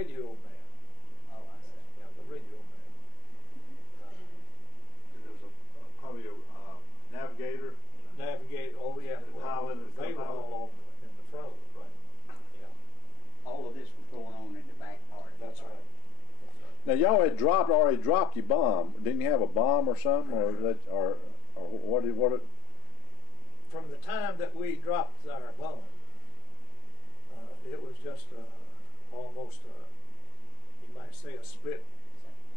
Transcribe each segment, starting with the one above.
radio man. Oh, I see. Yeah, the radio man. There was probably a navigator. Navigate. Oh yeah. And pilot and they were co-pilot. all on in the front of it, right? Yeah. All of this was going on in the back part. That's right. Now y'all had already dropped your bomb. Didn't you have a bomb or something, or what? From the time that we dropped our bomb, it was just almost, you might say, a split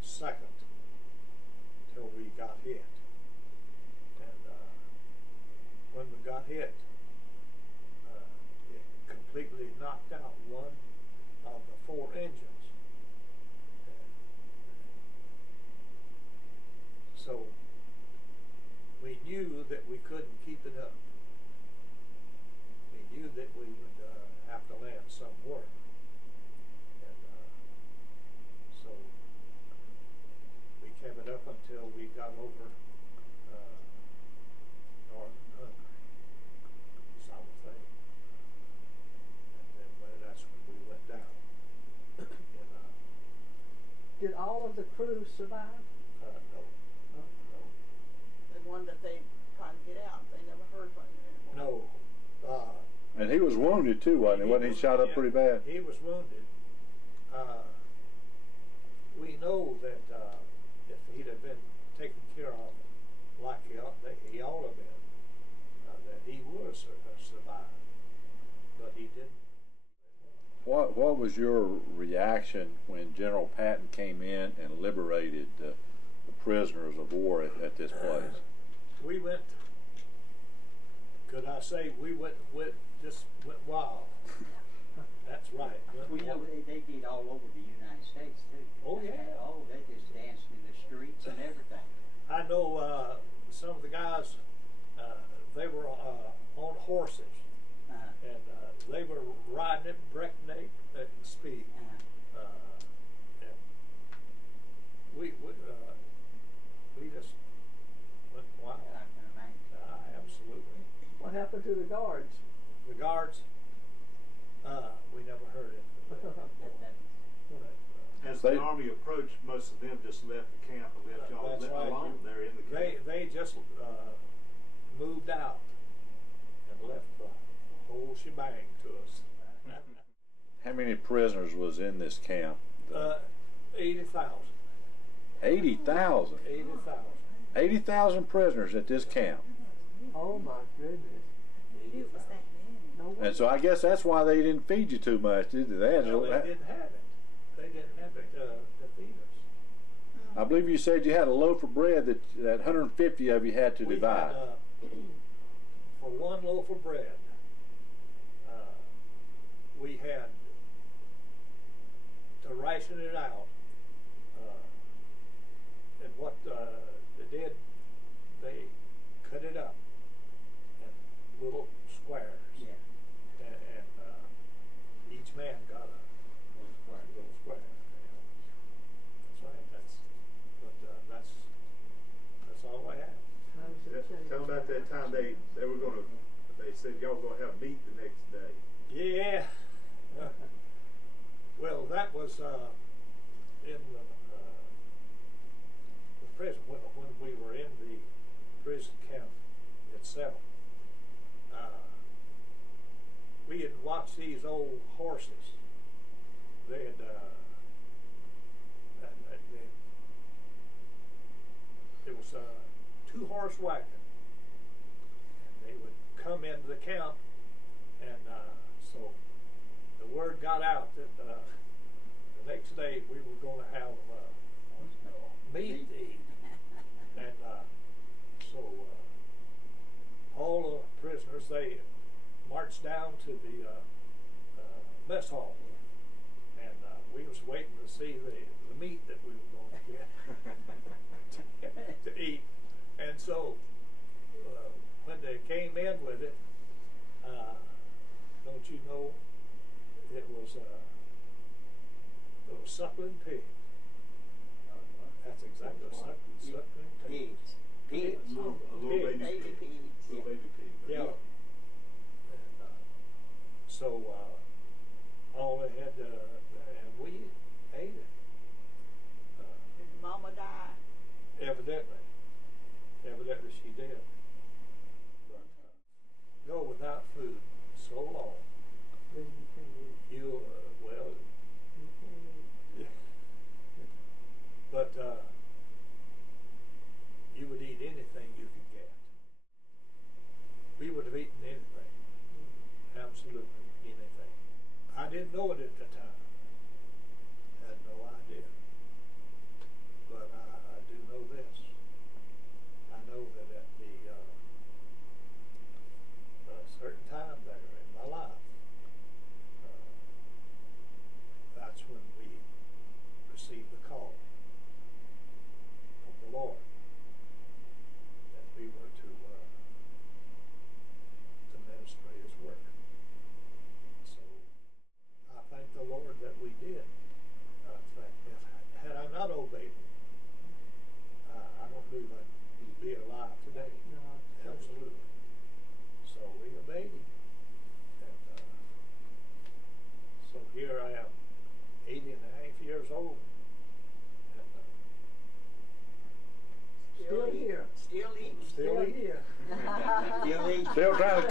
second till we got hit. And when we got hit, it completely knocked out one of the 4 engines. So we knew that we couldn't keep it up. We knew that we would have to land somewhere. And so we kept it up until we got over northern Hungary, south thing. And then that's when we went down. And, did all of the crew survive? no. The one that they tried to get out, they never heard from him anymore. No. And he was wounded too, wasn't he? Wasn't he shot up pretty bad? He was wounded. We know that if he'd have been taken care of like he ought to have been, that he would have survived. But he didn't. What was your reaction when General Patton came in and liberated the prisoners of war at this place? We went. Could I say we just went wild? That's right. We know they did all over the United States too. Oh yeah. Oh, they just danced in the streets and everything. I know some of the guys. They were on horses, and they were riding at breakneck speed. And we just went wild. I can imagine. Absolutely. What happened to the guards? The guards, we never heard it. As the Army approached, most of them just left the camp and left y'all alone there in the camp. They just moved out and left the whole shebang to us. How many prisoners was in this camp? 80,000. 80,000. 80,000. 80,000 prisoners at this camp. Oh my goodness. It was that many. No wonder. And so I guess that's why they didn't feed you too much, did they? No, they didn't have it. They didn't have it to feed us. I believe you said you had a loaf of bread that 150 of you had to divide. Had, for one loaf of bread, we had to ration it out. And what they did, they cut it up in little squares. Yeah. And each man got a little square. That's right. That's all I had. Tell them about that time they said y'all were gonna have meat the next day. Yeah. Well, that was in the prison when we were in the prison camp itself. We had watched these old horses. They had there was a 2-horse wagon, and they would come into the camp, and so the word got out that the next day we were going to have meat to eat. And so all the prisoners, they marched down to the mess hall, and we was waiting to see the meat that we were going to get to eat. And so when they came in with it, don't you know, it was suckling pig. That's exactly what suckling pig. Pigs. A little baby pig. Little baby pig. Yeah. And so all they had to, and we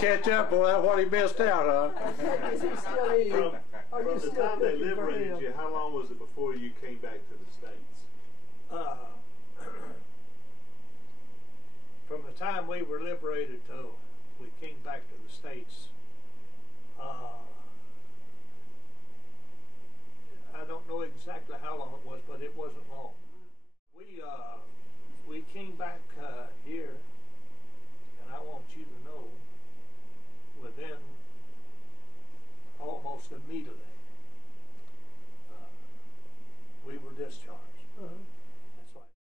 catch up on what he missed out, huh? Is he still eating? From, Are you from the still time they cooking for liberated him? you, how long was it before you came back to the States? From the time we were liberated till we came back to the States, I don't know exactly how long it was, but it wasn't long. We came back here, and I want you to know